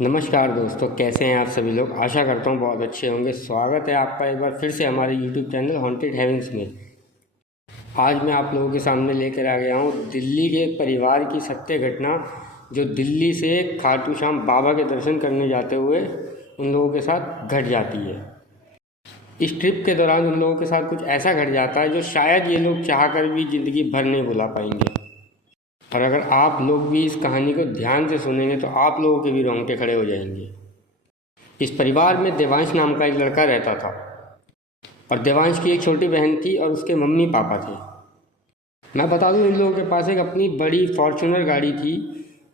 नमस्कार दोस्तों, कैसे हैं आप सभी लोग। आशा करता हूँ बहुत अच्छे होंगे। स्वागत है आपका एक बार फिर से हमारे YouTube चैनल हॉन्टेड हेवंस में। आज मैं आप लोगों के सामने लेकर आ गया हूँ दिल्ली के एक परिवार की सत्य घटना, जो दिल्ली से खाटू श्याम बाबा के दर्शन करने जाते हुए उन लोगों के साथ घट जाती है। इस ट्रिप के दौरान उन लोगों के साथ कुछ ऐसा घट जाता है जो शायद ये लोग चाह कर भी ज़िंदगी भर नहीं भुला पाएंगे। और अगर आप लोग भी इस कहानी को ध्यान से सुनेंगे तो आप लोगों के भी रोंगटे खड़े हो जाएंगे। इस परिवार में देवांश नाम का एक लड़का रहता था और देवांश की एक छोटी बहन थी और उसके मम्मी पापा थे। मैं बता दूं, इन लोगों के पास एक अपनी बड़ी फॉर्च्यूनर गाड़ी थी।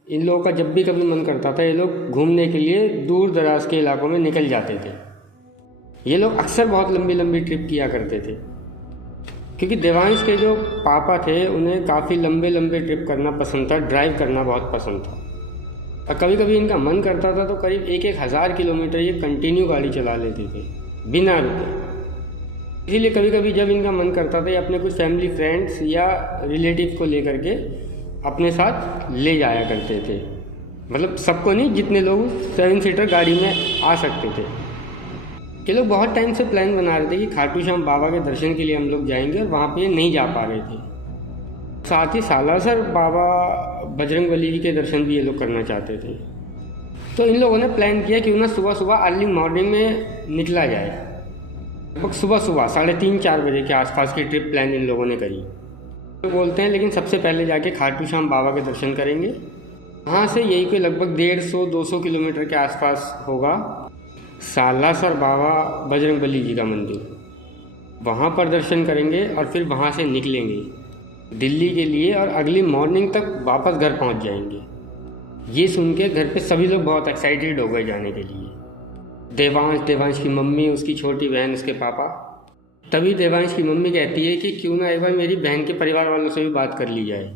इन लोगों का जब भी कभी मन करता था ये लोग घूमने के लिए दूर दराज के इलाकों में निकल जाते थे। ये लोग अक्सर बहुत लंबी लंबी ट्रिप किया करते थे, क्योंकि देवांश के जो पापा थे उन्हें काफ़ी लंबे लंबे ट्रिप करना पसंद था, ड्राइव करना बहुत पसंद था। और कभी कभी इनका मन करता था तो करीब 1,000 किलोमीटर ये कंटिन्यू गाड़ी चला लेते थे बिना रुके। इसीलिए कभी कभी जब इनका मन करता था ये अपने कुछ फैमिली फ्रेंड्स या रिलेटिव को लेकर के अपने साथ ले जाया करते थे। मतलब सबको नहीं, जितने लोग 7 सीटर गाड़ी में आ सकते थे। ये लोग बहुत टाइम से प्लान बना रहे थे कि खाटू श्याम बाबा के दर्शन के लिए हम लोग जाएंगे, और वहाँ पे ये नहीं जा पा रहे थे। साथ ही सालासर बाबा बजरंगबली जी के दर्शन भी ये लोग करना चाहते थे। तो इन लोगों ने प्लान किया क्यों ना सुबह सुबह अर्ली मॉर्निंग में निकला जाए। लगभग सुबह सुबह 3:30-4 बजे के आसपास की ट्रिप प्लान इन लोगों ने करी। तो बोलते हैं लेकिन सबसे पहले जाके खाटू श्याम बाबा के दर्शन करेंगे। वहाँ से यही कोई लगभग 150-200 किलोमीटर के आसपास होगा सालासर बाबा बजरंगबली जी का मंदिर। वहाँ पर दर्शन करेंगे और फिर वहाँ से निकलेंगे दिल्ली के लिए, और अगली मॉर्निंग तक वापस घर पहुँच जाएंगे। ये सुन के घर पे सभी लोग बहुत एक्साइटेड हो गए जाने के लिए। देवांश की मम्मी, उसकी छोटी बहन, उसके पापा। तभी देवांश की मम्मी कहती है कि क्यों ना एक बार मेरी बहन के परिवार वालों से भी बात कर ली जाए।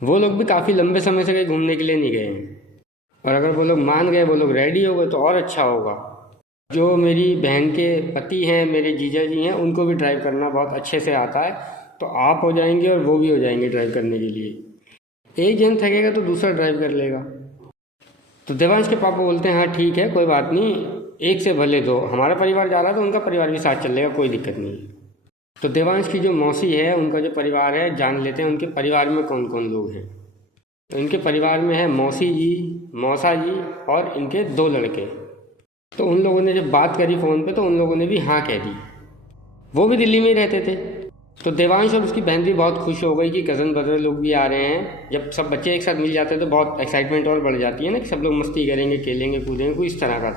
वो लोग भी काफ़ी लंबे समय से कहीं घूमने के लिए नहीं गए हैं, और अगर वो लोग मान गए, वो लोग रेडी हो गए तो और अच्छा होगा। जो मेरी बहन के पति हैं, मेरे जीजा जी हैं, उनको भी ड्राइव करना बहुत अच्छे से आता है, तो आप हो जाएंगे और वो भी हो जाएंगे ड्राइव करने के लिए। एक जन थकेगा तो दूसरा ड्राइव कर लेगा। तो देवांश के पापा बोलते हैं हाँ ठीक है, कोई बात नहीं, एक से भले दो। हमारा परिवार जा रहा है तो उनका परिवार भी साथ चल लेगा, कोई दिक्कत नहीं। तो देवांश की जो मौसी है, उनका जो परिवार है, जान लेते हैं उनके परिवार में कौन कौन लोग हैं। तो इनके परिवार में है मौसी जी, मौसा जी और इनके 2 लड़के। तो उन लोगों ने जब बात करी फ़ोन पे तो उन लोगों ने भी हाँ कह दी। वो भी दिल्ली में ही रहते थे। तो देवांश और उसकी बहन भी बहुत खुश हो गई कि कज़न ब्रदर लोग भी आ रहे हैं। जब सब बच्चे एक साथ मिल जाते हैं तो बहुत एक्साइटमेंट और बढ़ जाती है ना, कि सब लोग मस्ती करेंगे, खेलेंगे, कूदेंगे, कुछ इस तरह का।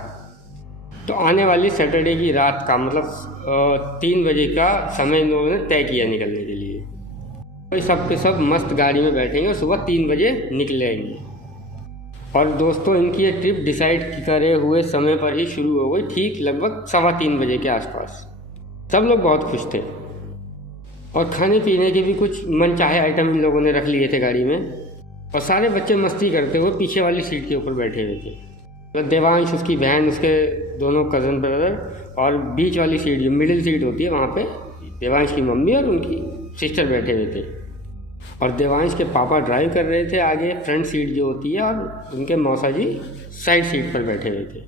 तो आने वाली सैटरडे की रात का मतलब 3 बजे का समय इन लोगों ने तय किया निकलने के लिए। तो सब के सब मस्त गाड़ी में बैठेंगे और सुबह 3 बजे निकलेंगे। और दोस्तों, इनकी ये ट्रिप डिसाइड करे हुए समय पर ही शुरू हो गई, ठीक लगभग 3:15 बजे के आसपास। सब लोग बहुत खुश थे और खाने पीने के भी कुछ मनचाहे आइटम इन लोगों ने रख लिए थे गाड़ी में। और सारे बच्चे मस्ती करते हुए पीछे वाली सीट के ऊपर बैठे हुए थे। तो देवांश, उसकी बहन, उसके दोनों कज़न ब्रदर, और बीच वाली सीट जो मिडिल सीट होती है वहाँ पे देवांश की मम्मी और उनकी सिस्टर बैठे हुए थे। और देवांश के पापा ड्राइव कर रहे थे आगे, फ्रंट सीट जो होती है, और उनके मौसा जी साइड सीट पर बैठे हुए थे।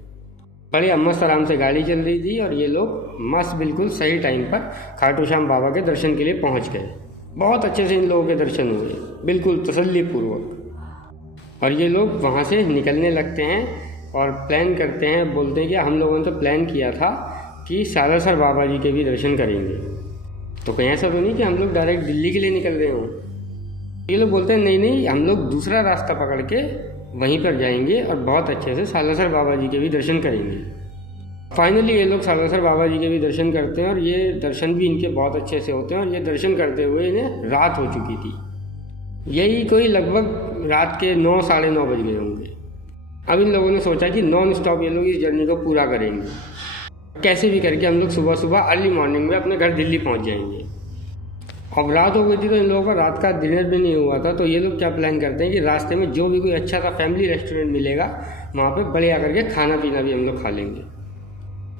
बड़े मस्त आराम से गाड़ी चल रही थी और ये लोग मस्त बिल्कुल सही टाइम पर खाटू श्याम बाबा के दर्शन के लिए पहुंच गए। बहुत अच्छे से इन लोगों के दर्शन हुए, बिल्कुल तसल्लीपूर्वक। और ये लोग वहाँ से निकलने लगते हैं और प्लान करते हैं। बोलते हैं कि हम लोगों ने तो प्लान किया था कि सालासर बाबा जी के भी दर्शन करेंगे, तो कहीं ऐसा तो नहीं कि हम लोग डायरेक्ट दिल्ली के लिए निकल रहे हों। ये लोग बोलते हैं नहीं नहीं, हम लोग दूसरा रास्ता पकड़ के वहीं पर जाएंगे और बहुत अच्छे से सालासर बाबा जी के भी दर्शन करेंगे। फाइनली ये लोग सालासर बाबा जी के भी दर्शन करते हैं, और ये दर्शन भी इनके बहुत अच्छे से होते हैं। और ये दर्शन करते हुए इन्हें रात हो चुकी थी, यही कोई लगभग रात के 9, साढ़े 9 बज गए होंगे। अब इन लोगों ने सोचा कि नॉन स्टॉप ये लोग इस जर्नी को पूरा करेंगे, कैसे भी करके हम लोग सुबह सुबह अर्ली मॉर्निंग में अपने घर दिल्ली पहुँच जाएंगे। अब रात हो गई थी तो इन लोगों का रात का डिनर भी नहीं हुआ था। तो ये लोग क्या प्लान करते हैं कि रास्ते में जो भी कोई अच्छा सा फैमिली रेस्टोरेंट मिलेगा वहाँ पे बढ़िया करके खाना पीना भी हम लोग खा लेंगे,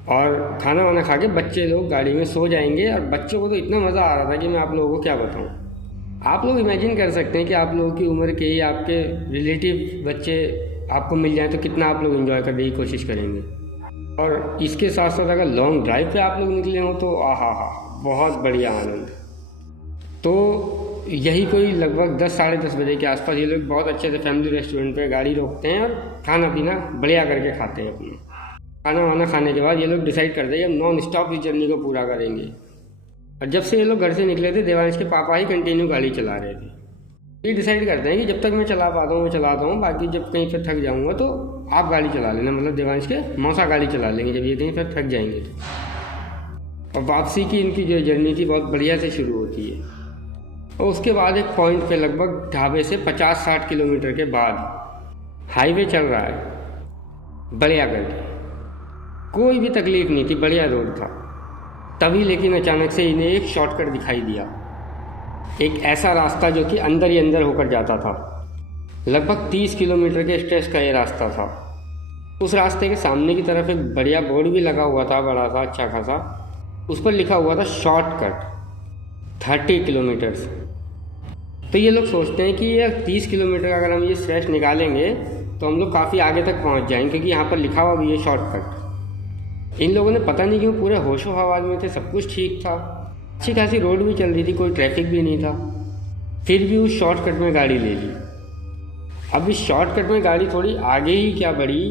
और खाना वाना खा के बच्चे लोग गाड़ी में सो जाएंगे। और बच्चों को तो इतना मज़ा आ रहा था कि मैं आप लोगों को क्या बताऊँ। आप लोग इमेजिन कर सकते हैं कि आप लोगों की उम्र के ही आपके रिलेटिव बच्चे आपको मिल जाए तो कितना आप लोग एंजॉय करने की कोशिश करेंगे। और इसके साथ साथ अगर लॉन्ग ड्राइव पे आप लोग निकले हों तो आहा हा, बहुत बढ़िया आनंद। तो यही कोई लगभग 10 साढ़े 10 बजे के आसपास ये लोग बहुत अच्छे से फैमिली रेस्टोरेंट पे गाड़ी रोकते हैं और खाना पीना बढ़िया करके खाते हैं। अपना खाना वाना खाने के बाद ये लोग डिसाइड करते हैं कि हम नॉन स्टॉप इस जर्नी को पूरा करेंगे। और जब से ये लोग घर से निकले थे देवांश के पापा ही कंटिन्यू गाड़ी चला रहे थे। ये डिसाइड करते हैं कि जब तक मैं चला पाता हूँ मैं चलाता हूँ, बाकी जब कहीं पर थक जाऊँगा तो आप गाड़ी चला लेना, मतलब देवांश के मौसा गाड़ी चला लेंगे जब ये कहीं पर थक जाएंगे तो। और वापसी की इनकी जो जर्नी थी बहुत बढ़िया से शुरू होती है। और उसके बाद एक पॉइंट पे लगभग ढाबे से 50-60 किलोमीटर के बाद हाईवे चल रहा है बढ़िया करके, कोई भी तकलीफ नहीं थी, बढ़िया रोड था। तभी लेकिन अचानक से इन्हें एक शॉर्टकट दिखाई दिया, एक ऐसा रास्ता जो कि अंदर ही अंदर होकर जाता था। लगभग 30 किलोमीटर के स्ट्रेच का ये रास्ता था। उस रास्ते के सामने की तरफ एक बढ़िया बोर्ड भी लगा हुआ था, बड़ा सा अच्छा खासा, उस पर लिखा हुआ था शॉर्टकट 30 किलोमीटर्स। तो ये लोग सोचते हैं कि ये 30 किलोमीटर अगर हम ये स्ट्रेच निकालेंगे तो हम लोग काफ़ी आगे तक पहुंच जाएंगे, क्योंकि यहाँ पर लिखा हुआ भी है शॉर्टकट। इन लोगों ने पता नहीं क्यों पूरे होशो हवास में थे, सब कुछ ठीक था, अच्छी खासी रोड भी चल रही थी, कोई ट्रैफिक भी नहीं था, फिर भी उस शॉर्टकट में गाड़ी ले ली। अब इस शॉर्टकट में गाड़ी थोड़ी आगे ही क्या बढ़ी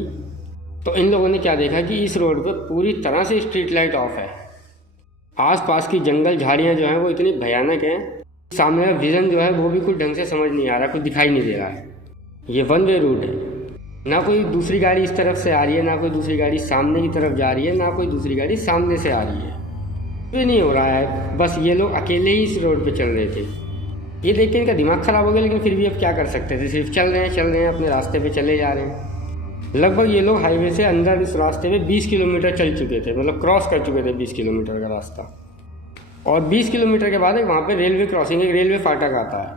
तो इन लोगों ने क्या देखा कि इस रोड पर पूरी तरह से स्ट्रीट लाइट ऑफ है। आसपास की जंगल झाड़ियाँ जो हैं वो इतनी भयानक हैं, सामने का विज़न जो है वो भी कुछ ढंग से समझ नहीं आ रहा, कुछ दिखाई नहीं दे रहा है। ये वन वे रूट है, ना कोई दूसरी गाड़ी इस तरफ से आ रही है, ना कोई दूसरी गाड़ी सामने की तरफ जा रही है, ना कोई दूसरी गाड़ी सामने से आ रही है, ये नहीं हो रहा है। बस ये लोग अकेले ही इस रोड पे चल रहे थे। ये देख के इनका दिमाग ख़राब हो गया, लेकिन फिर भी अब क्या कर सकते थे, सिर्फ चल रहे हैं अपने रास्ते पे चले जा रहे हैं। लगभग ये लोग हाईवे से अंदर इस रास्ते पे 20 किलोमीटर चल चुके थे, मतलब क्रॉस कर चुके थे 20 किलोमीटर का रास्ता। और 20 किलोमीटर के बाद एक वहाँ पे रेलवे क्रॉसिंग, एक रेलवे फाटक आता है।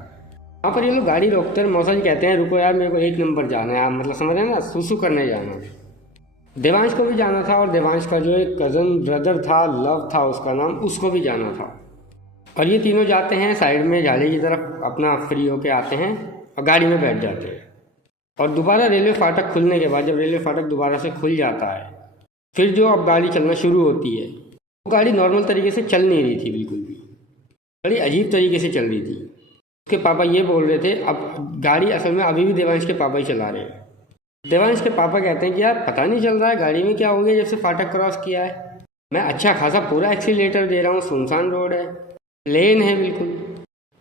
वहाँ पर ये लोग गाड़ी रोकते हैं, मौसा जी कहते हैं रुको यार मेरे को 1 नंबर जाना है, मतलब समझ रहे हैं ना, सुसु करने जाना है। देवांश को भी जाना था और देवांश का जो एक कज़न ब्रदर था, लव था उसका नाम, उसको भी जाना था। और ये तीनों जाते हैं साइड में झाड़ी की तरफ, अपना फ्री होके आते हैं और गाड़ी में बैठ जाते हैं। और दोबारा रेलवे फाटक खुलने के बाद, जब रेलवे फाटक दोबारा से खुल जाता है, फिर जो अब गाड़ी चलना शुरू होती है, वो गाड़ी नॉर्मल तरीके से चल नहीं रही थी, बिल्कुल भी बड़ी अजीब तरीके से चल रही थी। उसके पापा ये बोल रहे थे, अब गाड़ी असल में अभी भी देवांश के पापा ही चला रहे हैं। देवांश के पापा कहते हैं कि यार पता नहीं चल रहा है गाड़ी में क्या हो गया जब से फाटक क्रॉस किया है, मैं अच्छा खासा पूरा एक्सीलेटर दे रहा हूँ, सुनसान रोड है, लेन है, बिल्कुल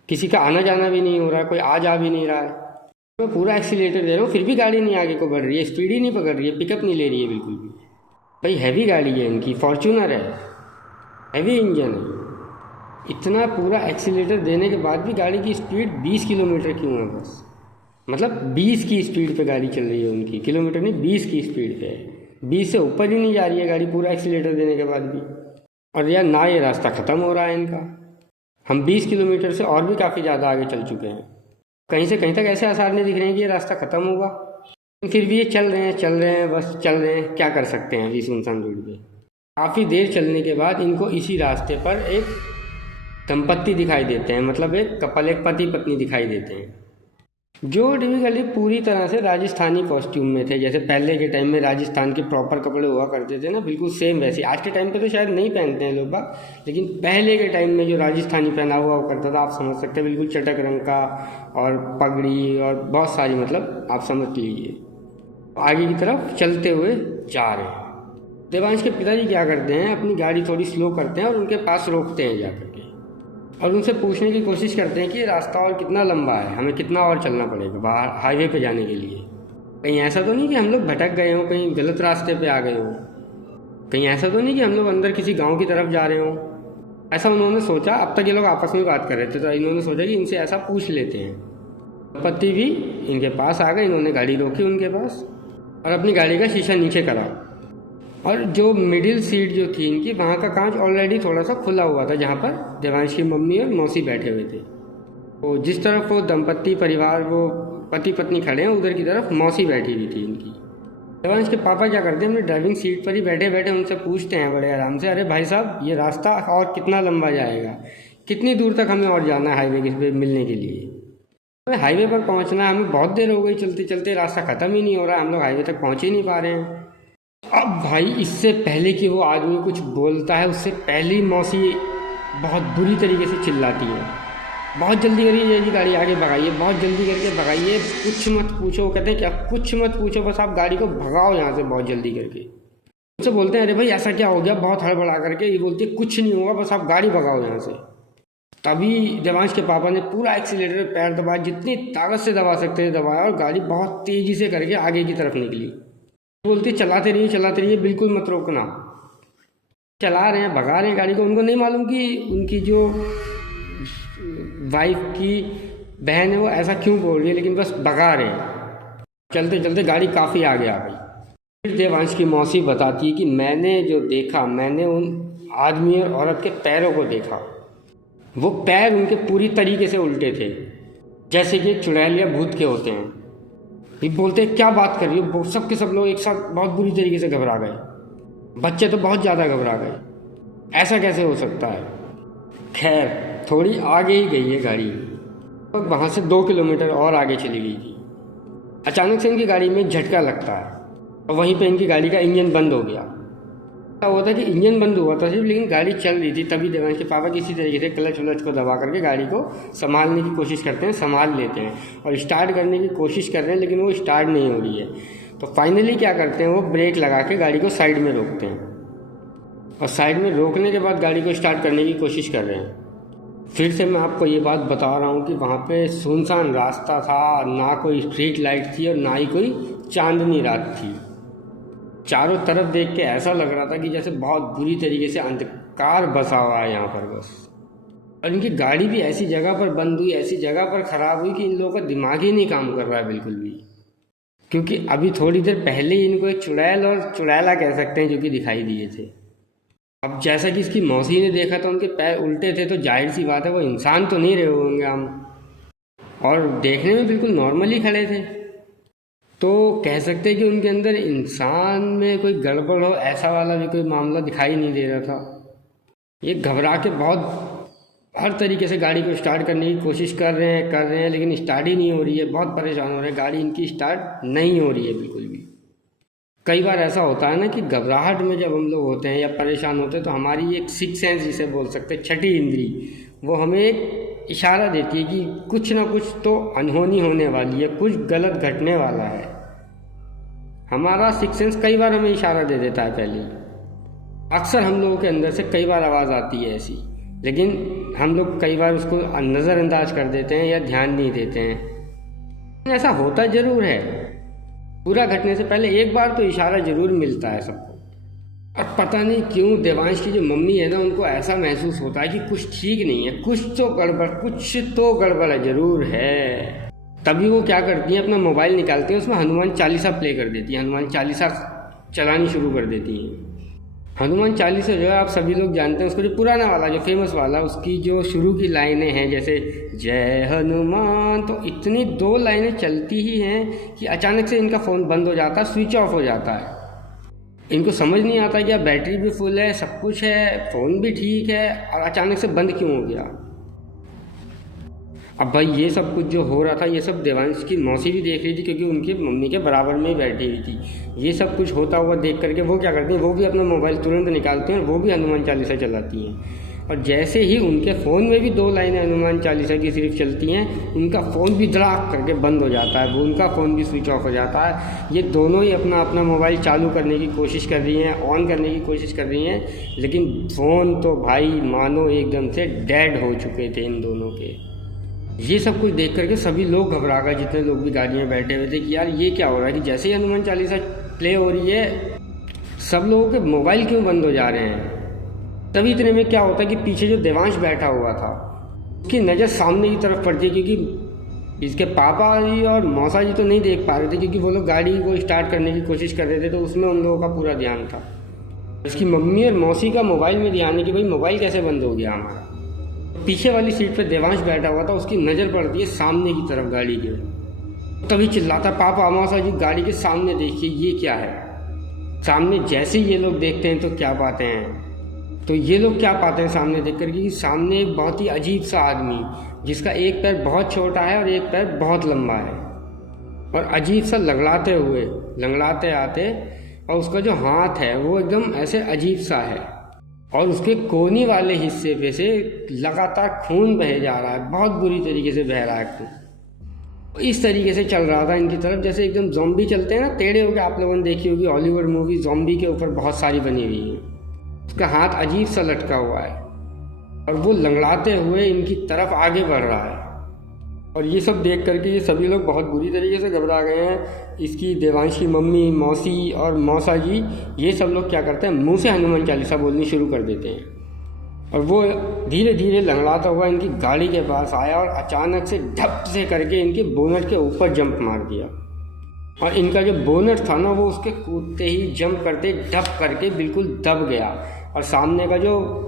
किसी का आना जाना भी नहीं हो रहा है, कोई आ जा भी नहीं रहा है, मैं पूरा एक्सीलेटर दे रहा हूँ फिर भी गाड़ी नहीं आगे को बढ़ रही है, स्पीड ही नहीं पकड़ रही है, पिकअप नहीं ले रही है बिल्कुल भी। भाई हैवी गाड़ी है इनकी, फॉर्च्यूनर है, हैवी इंजन है, इतना पूरा एक्सीलेटर देने के बाद भी गाड़ी की स्पीड 20 किलोमीटर क्यों है बस, मतलब 20 की स्पीड पे गाड़ी चल रही है उनकी, किलोमीटर नहीं 20 की स्पीड पे है, 20 से ऊपर ही नहीं जा रही है गाड़ी पूरा एक्सीलेटर देने के बाद भी। और यार ना ये रास्ता ख़त्म हो रहा है इनका, हम 20 किलोमीटर से और भी काफ़ी ज़्यादा आगे चल चुके हैं, कहीं से कहीं तक ऐसे आसार नहीं दिख रहे हैं कि ये रास्ता ख़त्म होगा, फिर भी ये चल रहे हैं, बस चल रहे हैं, क्या कर सकते हैं अभी सुनसान रोड पे। काफ़ी देर चलने के बाद इनको इसी रास्ते पर एक दंपत्ति दिखाई देते हैं, मतलब एक कपल, एक पति पत्नी दिखाई देते हैं, जो टिपिकली पूरी तरह से राजस्थानी कॉस्ट्यूम में थे, जैसे पहले के टाइम में राजस्थान के प्रॉपर कपड़े हुआ करते थे ना, बिल्कुल सेम वैसे। आज के टाइम पे तो शायद नहीं पहनते हैं लोग बाग, लेकिन पहले के टाइम में जो राजस्थानी पहना हुआ करता था, आप समझ सकते हैं, बिल्कुल चटक रंग का और पगड़ी और बहुत सारी, मतलब आप समझ लीजिए। आगे की तरफ चलते हुए जा रहे हैं। देवांश के पिताजी क्या करते हैं, अपनी गाड़ी थोड़ी स्लो करते हैं और उनके पास रोकते हैं जाकर के, और उनसे पूछने की कोशिश करते हैं कि ये रास्ता और कितना लंबा है, हमें कितना और चलना पड़ेगा बाहर हाईवे पे जाने के लिए, कहीं ऐसा तो नहीं कि हम लोग भटक गए हों, कहीं गलत रास्ते पे आ गए हों, कहीं ऐसा तो नहीं कि हम लोग अंदर किसी गांव की तरफ जा रहे हों। ऐसा उन्होंने सोचा। अब तक ये लोग आपस में बात कर रहे थे, तो इन्होंने सोचा कि इनसे ऐसा पूछ लेते हैं। पति भी इनके पास आ गए, इन्होंने गाड़ी रोकी उनके पास और अपनी गाड़ी का शीशा नीचे करा, और जो मिडिल सीट जो थी इनकी, वहाँ का कांच ऑलरेडी थोड़ा सा खुला हुआ था, जहाँ पर देवांश की मम्मी और मौसी बैठे हुए थे। तो जिस तरफ वो दंपत्ति परिवार, वो पति पत्नी खड़े हैं, उधर की तरफ मौसी बैठी हुई थी इनकी। देवांश के पापा क्या करते हैं, अपनी ड्राइविंग सीट पर ही बैठे बैठे उनसे पूछते हैं बड़े आराम से, अरे भाई साहब ये रास्ता और कितना लंबा जाएगा, कितनी दूर तक हमें और जाना है हाईवे पे मिलने के लिए। हमें हाईवे पर पहुंचना है, हमें बहुत देर हो गई चलते चलते, रास्ता ख़त्म ही नहीं हो रहा है, हम लोग हाईवे तक पहुंच ही नहीं पा रहे हैं। अब भाई इससे पहले कि वो आदमी कुछ बोलता है, उससे पहले ही मौसी बहुत बुरी तरीके से चिल्लाती है, बहुत जल्दी करिए जी, गाड़ी आगे भगाइए, बहुत जल्दी करके भगाइए, कुछ मत पूछो। वो कहते हैं क्या कुछ मत पूछो, बस आप गाड़ी को भगाओ यहाँ से बहुत जल्दी करके। उससे बोलते हैं अरे भाई ऐसा क्या हो गया, बहुत हड़बड़ा करके। ये बोलती है कुछ नहीं होगा, बस आप गाड़ी भगाओ यहाँ से। तभी देवांश के पापा ने पूरा एक्सीलेटर पे पैर दबाया, जितनी ताकत से दबा सकते थे दबाया, और गाड़ी बहुत तेज़ी से करके आगे की तरफ निकली। बोलती चलाते रहिए, बिल्कुल मत रोकना। चला रहे हैं, भगा रहे हैं गाड़ी को। उनको नहीं मालूम कि उनकी जो वाइफ की बहन है वो ऐसा क्यों बोल रही है, लेकिन बस भगा रहे हैं। चलते चलते गाड़ी काफ़ी आगे आ गई। फिर देवांश की मौसी बताती है कि मैंने जो देखा, मैंने उन आदमी और औरत के पैरों को देखा। वो पैर उनके पूरी तरीके से उल्टे थे, जैसे कि चुड़ैल या भूत के होते हैं। ये बोलते हैं क्या बात कर रही हो, सब के सब लोग एक साथ बहुत बुरी तरीके से घबरा गए। बच्चे तो बहुत ज़्यादा घबरा गए, ऐसा कैसे हो सकता है। खैर थोड़ी आगे ही गई है गाड़ी, और वहाँ से 2 किलोमीटर और आगे चली गई थी। अचानक से इनकी गाड़ी में एक झटका लगता है, और वहीं पे इनकी गाड़ी का इंजन बंद हो गया। क्या हुआ था कि इंजन बंद हुआ था सिर्फ, लेकिन गाड़ी चल रही थी। तभी देवांश के पापा किसी तरीके से क्लच व्लच को दबा करके गाड़ी को संभालने की कोशिश करते हैं, संभाल लेते हैं और स्टार्ट करने की कोशिश कर रहे हैं, लेकिन वो स्टार्ट नहीं हो रही है। तो फाइनली क्या करते हैं, वो ब्रेक लगा के गाड़ी को साइड में रोकते हैं, और साइड में रोकने के बाद गाड़ी को स्टार्ट करने की कोशिश कर रहे हैं। फिर से मैं आपको ये बात बता रहा हूँ कि वहाँ पे सुनसान रास्ता था, ना कोई स्ट्रीट लाइट थी और ना ही कोई चांदनी रात थी। चारों तरफ देख के ऐसा लग रहा था कि जैसे बहुत बुरी तरीके से अंधकार बसा हुआ है यहाँ पर बस। और इनकी गाड़ी भी ऐसी जगह पर बंद हुई, ऐसी जगह पर ख़राब हुई कि इन लोगों का दिमाग ही नहीं काम कर रहा है बिल्कुल भी। क्योंकि अभी थोड़ी देर पहले ही इनको एक चुड़ैल और चुड़ैला कह सकते हैं जो कि दिखाई दिए थे। अब जैसा कि इसकी मौसी ने देखा था उनके पैर उल्टे थे, तो जाहिर सी बात है वो इंसान तो नहीं रहे होंगे हम, और देखने में बिल्कुल नॉर्मली खड़े थे। तो कह सकते हैं कि उनके अंदर इंसान में कोई गड़बड़ हो, ऐसा वाला भी कोई मामला दिखाई नहीं दे रहा था। ये घबरा के बहुत हर तरीके से गाड़ी को स्टार्ट करने की कोशिश कर रहे हैं, लेकिन स्टार्ट ही नहीं हो रही है। बहुत परेशान हो रहे हैं, गाड़ी इनकी स्टार्ट नहीं हो रही है बिल्कुल भी। कई बार ऐसा होता है ना कि घबराहट में जब हम लोग होते हैं या परेशान होते हैं, तो हमारी एक सिक्स सेंस जिसे बोल सकते हैं, छठी इंद्री, वो हमें एक इशारा देती है कि कुछ ना कुछ तो अनहोनी होने वाली है, कुछ गलत घटने वाला है। हमारा सिक्स सेंस कई बार हमें इशारा दे देता है पहले। अक्सर हम लोगों के अंदर से कई बार आवाज़ आती है ऐसी, लेकिन हम लोग कई बार उसको नज़रअंदाज कर देते हैं या ध्यान नहीं देते हैं। ऐसा होता ज़रूर है, पूरा घटने से पहले एक बार तो इशारा ज़रूर मिलता है सबको। अब पता नहीं क्यों देवांश की जो मम्मी है ना, उनको ऐसा महसूस होता है कि कुछ ठीक नहीं है, कुछ तो गड़बड़ है, ज़रूर है। तभी वो क्या करती हैं, अपना मोबाइल निकालती हैं, उसमें हनुमान चालीसा प्ले कर देती हैं, हनुमान चालीसा चलानी शुरू कर देती हैं। हनुमान चालीसा जो है आप सभी लोग जानते हैं उसको, जो पुराना वाला जो फेमस वाला, उसकी जो शुरू की लाइनें हैं जैसे जय हनुमान, तो इतनी 2 लाइनें चलती ही हैं कि अचानक से इनका फ़ोन बंद हो जाता है, स्विच ऑफ हो जाता है। इनको समझ नहीं आता कि अब बैटरी भी फुल है, सब कुछ है, फ़ोन भी ठीक है, और अचानक से बंद क्यों हो गया। अब भाई ये सब कुछ जो हो रहा था, ये सब देवांश की मौसी भी देख रही थी, क्योंकि उनकी मम्मी के बराबर में ही बैठी हुई थी। ये सब कुछ होता हुआ देख करके वो क्या करती हैं, वो भी अपना मोबाइल तुरंत निकालती हैं और वो भी हनुमान चालीसा चलाती हैं। और जैसे ही उनके फ़ोन में भी 2 लाइनें हनुमान चालीसा की सिर्फ चलती हैं, उनका फ़ोन भी धड़ाक करके बंद हो जाता है, वो उनका फ़ोन भी स्विच ऑफ हो जाता है। ये दोनों ही अपना अपना मोबाइल चालू करने की कोशिश कर रही हैं, ऑन करने की कोशिश कर रही हैं, लेकिन फ़ोन तो भाई मानो एकदम से डेड हो चुके थे इन दोनों के। ये सब कुछ देख करके सभी लोग घबरा गए, जितने लोग भी गाड़ी में बैठे हुए थे, कि यार ये क्या हो रहा है कि जैसे ही हनुमान चालीसा प्ले हो रही है, सब लोगों के मोबाइल क्यों बंद हो जा रहे हैं। तभी इतने में क्या होता है कि पीछे जो देवांश बैठा हुआ था, उसकी नज़र सामने की तरफ पड़ती है, क्योंकि इसके पापा जी और मौसा जी तो नहीं देख पा रहे थे, क्योंकि वो लोग गाड़ी को स्टार्ट करने की कोशिश कर रहे थे, तो उसमें उन लोगों का पूरा ध्यान था। इसकी मम्मी और मौसी का मोबाइल में ध्यान है कि भाई मोबाइल कैसे बंद हो गया हमारा। पीछे वाली सीट पे देवांश बैठा हुआ था, उसकी नज़र पड़ती है सामने की तरफ गाड़ी के, तभी चिल्लाता, पापा मौसा जी गाड़ी के सामने देखिए ये क्या है। सामने जैसे ही ये लोग देखते हैं तो क्या पाते हैं, तो ये लोग क्या पाते हैं सामने देख कर कि सामने एक बहुत ही अजीब सा आदमी जिसका एक पैर बहुत छोटा है और एक पैर बहुत लंबा है और अजीब सा लंगड़ाते आते, और उसका जो हाथ है वो एकदम ऐसे अजीब सा है और उसके कोहनी वाले हिस्से पे से लगातार खून बहे जा रहा है, बहुत बुरी तरीके से बह रहा है खून। इस तरीके से चल रहा था इनकी तरफ, जैसे एकदम ज़ॉम्बी चलते हैं ना टेढ़े होकर। आप लोगों ने देखी होगी हॉलीवुड मूवी ज़ॉम्बी के ऊपर बहुत सारी बनी हुई है। उसका हाथ अजीब सा लटका हुआ है और वो लंगड़ाते हुए इनकी तरफ आगे बढ़ रहा है। और ये सब देख करके ये सभी लोग बहुत बुरी तरीके से घबरा गए हैं। इसकी देवांश की मम्मी, मौसी और मौसा जी, ये सब लोग क्या करते हैं, मुंह से हनुमान चालीसा बोलनी शुरू कर देते हैं। और वो धीरे धीरे लंगड़ाता हुआ इनकी गाड़ी के पास आया और अचानक से ढप से करके इनके बोनट के ऊपर जंप मार दिया। और इनका जो बोनट था ना वो उसके कूदते ही जंप करते ढप करके बिल्कुल दब गया। और सामने का जो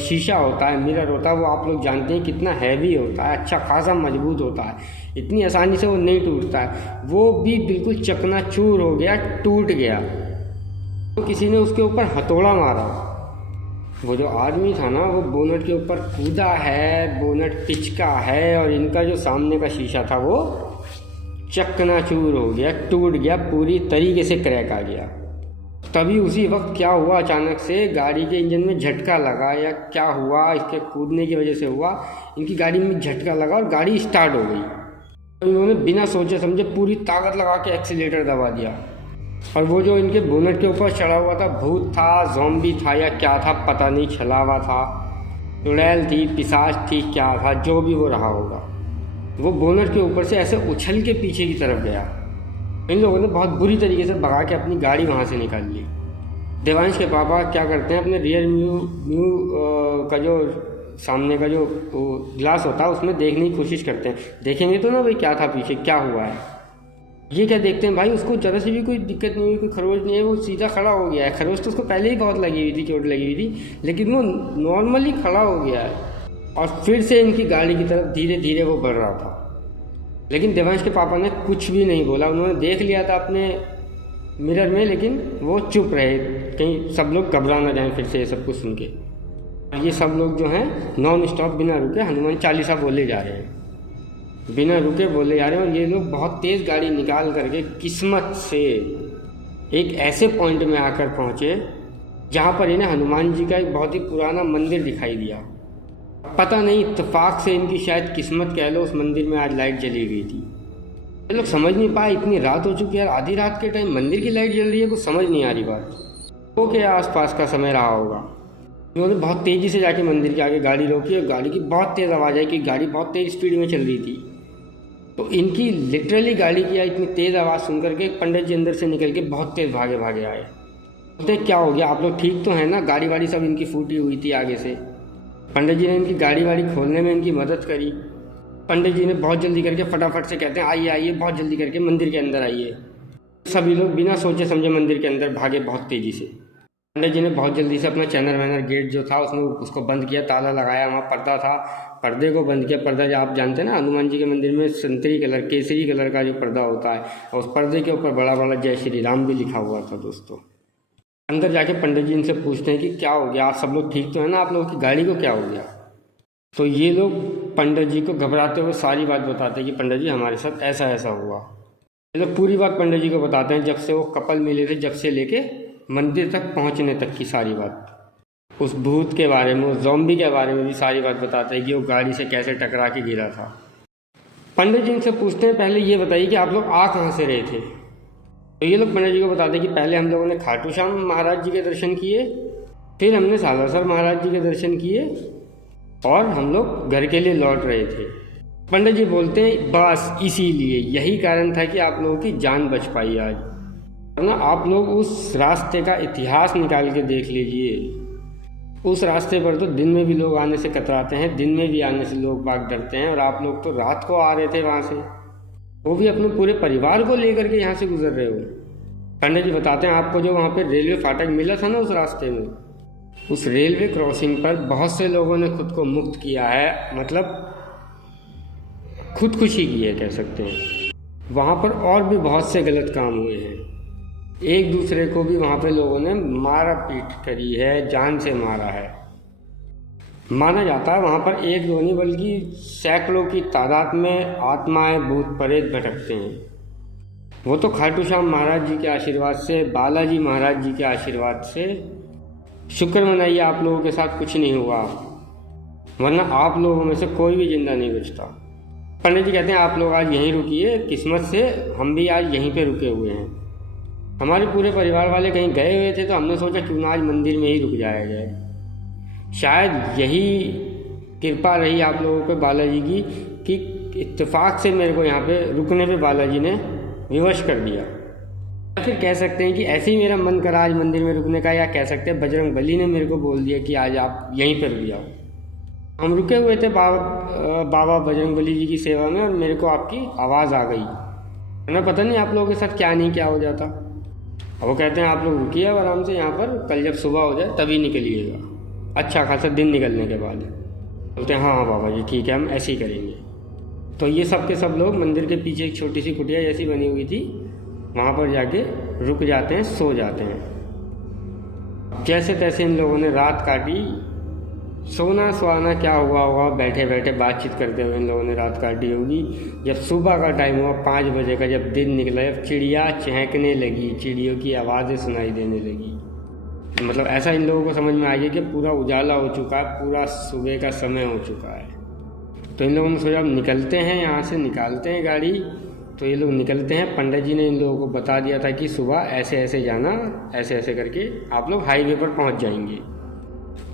शीशा होता है, मिरर होता है, वो आप लोग जानते हैं कितना हैवी होता है, अच्छा खासा मजबूत होता है, इतनी आसानी से वो नहीं टूटता है। वो भी बिल्कुल चकनाचूर हो गया, टूट गया। तो किसी ने उसके ऊपर हथौड़ा मारा। वो जो आदमी था ना वो बोनट के ऊपर कूदा है, बोनट पिचका है और इनका जो सामने का शीशा था वो चकनाचूर हो गया, टूट गया, पूरी तरीके से क्रैक आ गया। तभी उसी वक्त क्या हुआ, अचानक से गाड़ी के इंजन में झटका लगा या क्या हुआ, इसके कूदने की वजह से हुआ, इनकी गाड़ी में झटका लगा और गाड़ी स्टार्ट हो गई। तो इन्होंने बिना सोचे समझे पूरी ताकत लगा के एक्सीलेटर दबा दिया। और वो जो इनके बोनट के ऊपर चढ़ा हुआ था, भूत था, ज़ॉम्बी था या क्या था पता नहीं, छलावा था, चुड़ैल थी, पिशाच थी, क्या था, जो भी वो रहा होगा, वो बोनट के ऊपर से ऐसे उछल के पीछे की तरफ गया। इन लोगों ने बहुत बुरी तरीके से भगा के अपनी गाड़ी वहाँ से निकाल ली। देवांश के पापा क्या करते हैं, अपने रियर व्यू का जो सामने का जो ग्लास होता है उसमें देखने की कोशिश करते हैं। देखेंगे तो ना भाई क्या था पीछे, क्या हुआ है। ये क्या देखते हैं भाई, उसको ज़रा से भी कोई दिक्कत नहीं हुई, कोई खरोच नहीं है, वो सीधा खड़ा हो गया है। खरोच तो उसको पहले ही बहुत लगी हुई थी, चोट लगी हुई थी, लेकिन वो नॉर्मली खड़ा हो गया है। और फिर से इनकी गाड़ी की तरफ धीरे धीरे वो बढ़ रहा था। लेकिन देवांश के पापा ने कुछ भी नहीं बोला। उन्होंने देख लिया था अपने मिरर में, लेकिन वो चुप रहे, कहीं सब लोग घबरा ना जाएं फिर से ये सब कुछ सुन के। ये सब लोग जो हैं नॉन स्टॉप बिना रुके हनुमान चालीसा बोले जा रहे हैं, बिना रुके बोले जा रहे हैं। और ये लोग बहुत तेज़ गाड़ी निकाल करके किस्मत से एक ऐसे पॉइंट में आकर पहुँचे जहाँ पर इन्हें हनुमान जी का एक बहुत ही पुराना मंदिर दिखाई दिया। पता नहीं इत्तेफाक से इनकी शायद किस्मत कह लो, उस मंदिर में आज लाइट जली गई थी। ये लोग समझ नहीं पाए, इतनी रात हो चुकी है, आधी रात के टाइम मंदिर की लाइट जल रही है, कुछ समझ नहीं आ रही बात। तो के आसपास का समय रहा होगा। उन्होंने बहुत तेज़ी से जाके मंदिर के आगे गाड़ी रोकी और गाड़ी की बहुत तेज़ आवाज़ आई कि गाड़ी बहुत तेज़ स्पीड में चल रही थी। तो इनकी लिटरली गाड़ी की इतनी तेज़ आवाज़ सुन करके पंडित जी अंदर से निकल के बहुत तेज़ भागे आए। बोलते क्या हो गया, आप लोग ठीक तो हैं ना, गाड़ी वाड़ी सब इनकी फूटी हुई थी आगे से। पंडित जी ने इनकी गाड़ी वाड़ी खोलने में इनकी मदद करी। पंडित जी ने बहुत जल्दी करके फटाफट से कहते हैं आइए बहुत जल्दी करके मंदिर के अंदर आइए। सभी लोग बिना सोचे समझे मंदिर के अंदर भागे बहुत तेज़ी से। पंडित जी ने बहुत जल्दी से अपना चैनल वैनर गेट जो था उसमें उसको बंद किया, ताला लगाया, वहाँ पर्दा था, पर्दे को बंद किया। पर्दा जो आप जानते हैं ना, हनुमान जी के मंदिर में संतरी कलर, केसरी कलर का जो पर्दा होता है, और उस पर्दे के ऊपर बड़ा बड़ा जय श्री राम भी लिखा हुआ था। दोस्तों अंदर जाके पंडित जी इनसे पूछते हैं कि क्या हो गया, आप सब लोग ठीक तो है ना, आप लोगों की गाड़ी को क्या हो गया। तो ये लोग पंडित जी को घबराते हुए सारी बात बताते हैं कि पंडित जी हमारे साथ ऐसा ऐसा हुआ। ये लोग पूरी बात पंडित जी को बताते हैं, जब से वो कपल मिले थे, जब से लेके मंदिर तक पहुंचने तक की सारी बात, उस भूत के बारे में, उस ज़ॉम्बी के बारे में भी सारी बात बताते हैं कि वो गाड़ी से कैसे टकरा के गिरा था। पंडित जी इनसे पूछते हैं पहले ये बताइए कि आप लोग आ कहाँ से रहे थे। तो ये लोग पंडित जी को बताते हैं कि पहले हम लोगों ने खाटू श्याम महाराज जी के दर्शन किए, फिर हमने सालासर महाराज जी के दर्शन किए और हम लोग घर के लिए लौट रहे थे। पंडित जी बोलते हैं बस इसीलिए, यही कारण था कि आप लोगों की जान बच पाई आज, वरना आप लोग उस रास्ते का इतिहास निकाल के देख लीजिए। उस रास्ते पर तो दिन में भी लोग आने से कतराते हैं, दिन में भी आने से लोग बाग डरते हैं, और आप लोग तो रात को आ रहे थे वहाँ से, वो भी अपने पूरे परिवार को लेकर के यहाँ से गुजर रहे हो। पंडित जी बताते हैं आपको जो वहाँ पे रेलवे फाटक मिला था ना उस रास्ते में, उस रेलवे क्रॉसिंग पर बहुत से लोगों ने खुद को मुक्त किया है, मतलब खुदकुशी की है कह सकते हैं। वहाँ पर और भी बहुत से गलत काम हुए हैं, एक दूसरे को भी वहाँ पे लोगों ने मारा पीट करी है, जान से मारा है। माना जाता है वहाँ पर एक दो नहीं बल्कि सैकड़ों की तादाद में आत्माएं भूत प्रेत भटकते हैं। वो तो खाटू श्याम महाराज जी के आशीर्वाद से, बालाजी महाराज जी के आशीर्वाद से, शुक्र मनाइए आप लोगों के साथ कुछ नहीं हुआ, वरना आप लोगों में से कोई भी जिंदा नहीं बचता। पंडित जी कहते हैं आप लोग आज यहीं रुकिए, किस्मत से हम भी आज यहीं पे रुके हुए हैं। हमारे पूरे परिवार वाले कहीं गए हुए थे तो हमने सोचा क्यों ना आज मंदिर में ही रुक जाया जाए। शायद यही कृपा रही आप लोगों पे बालाजी की कि इत्तेफाक से मेरे को यहाँ पे रुकने पे बालाजी ने विवश कर दिया। या फिर कह सकते हैं कि ऐसे ही मेरा मन करा आज मंदिर में रुकने का, या कह सकते हैं बजरंग बली ने मेरे को बोल दिया कि आज आप यहीं पर रुक जाओ। हम रुके हुए थे बाबा बजरंग बली जी की सेवा में, और मेरे को आपकी आवाज़ आ गई। उन्हें पता नहीं आप लोगों के साथ क्या नहीं क्या हो जाता। अब वो कहते हैं आप लोग रुकिए आराम से यहाँ पर, कल जब सुबह हो जाए तभी निकलिएगा, अच्छा खासा दिन निकलने के बाद। बोलते हैं हाँ हाँ बाबा जी ठीक है, हम ऐसे ही करेंगे। तो ये सब के सब लोग मंदिर के पीछे एक छोटी सी कुटिया जैसी बनी हुई थी, वहाँ पर जाके रुक जाते हैं, सो जाते हैं। जैसे तैसे इन लोगों ने रात काटी। सोना सुहाना क्या हुआ होगा, बैठे बैठे बातचीत करते हुए इन लोगों ने रात काटी होगी। जब सुबह का टाइम हुआ 5 बजे का, जब दिन निकला, जब चिड़िया चहकने लगी, चिड़ियों की आवाज़ें सुनाई देने लगी, मतलब ऐसा इन लोगों को समझ में आ गया कि पूरा उजाला हो चुका है, पूरा सुबह का समय हो चुका है। तो इन लोगों ने सोचा अब निकलते हैं यहाँ से, निकालते हैं गाड़ी। तो ये लोग निकलते हैं। पंडित जी ने इन लोगों को बता दिया था कि सुबह ऐसे ऐसे जाना, ऐसे ऐसे करके आप लोग हाईवे पर पहुँच जाएंगे।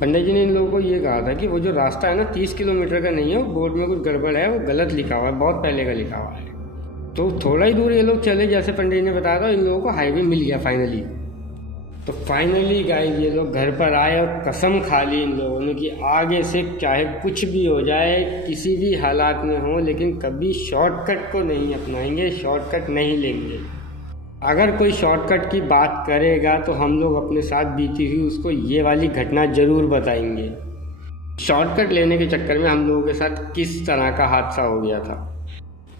पंडित जी ने इन लोगों को ये कहा था कि वो जो रास्ता है ना 30 किलोमीटर का नहीं है, वो बोर्ड में कुछ गड़बड़ है, वो गलत लिखा हुआ है, बहुत पहले का लिखा हुआ है। तो थोड़ा ही दूर ये लोग चले, जैसे पंडित जी ने बताया था, इन लोगों को हाईवे मिल गया फाइनली। तो फाइनली गाइस ये लोग घर पर आए और कसम खा ली इन लोगों ने कि आगे से चाहे कुछ भी हो जाए, किसी भी हालात में हो, लेकिन कभी शॉर्टकट को नहीं अपनाएंगे, शॉर्टकट नहीं लेंगे। अगर कोई शॉर्टकट की बात करेगा तो हम लोग अपने साथ बीती हुई उसको ये वाली घटना ज़रूर बताएंगे। शॉर्टकट लेने के चक्कर में हम लोगों के साथ किस तरह का हादसा हो गया था।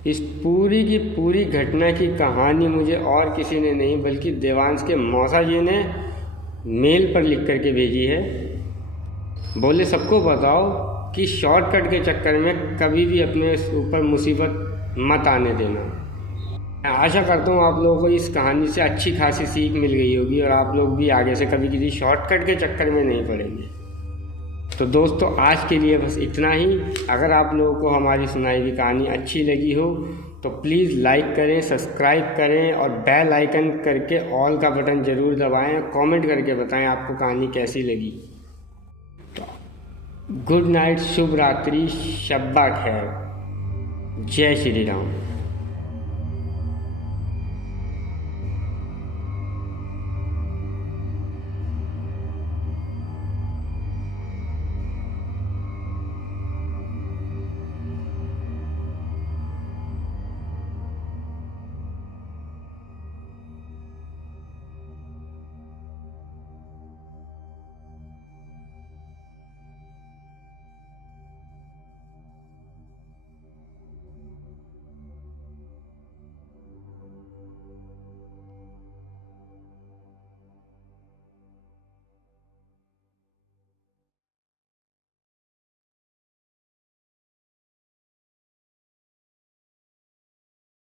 इस पूरी की पूरी घटना की कहानी मुझे और किसी ने नहीं बल्कि देवांश के मौसा जी ने मेल पर लिख करके भेजी है। बोले सबको बताओ कि शॉर्टकट के चक्कर में कभी भी अपने ऊपर मुसीबत मत आने देना। मैं आशा करता हूँ आप लोगों को इस कहानी से अच्छी खासी सीख मिल गई होगी और आप लोग भी आगे से कभी किसी शॉर्टकट के चक्कर में नहीं पड़ेंगे। तो दोस्तों आज के लिए बस इतना ही। अगर आप लोगों को हमारी सुनाई हुई कहानी अच्छी लगी हो तो प्लीज़ लाइक करें, सब्सक्राइब करें और बेल आइकन करके ऑल का बटन ज़रूर दबाएं और कमेंट करके बताएं आपको कहानी कैसी लगी। तो गुड नाइट, शुभ रात्रि, शब्बा खैर, जय श्री राम।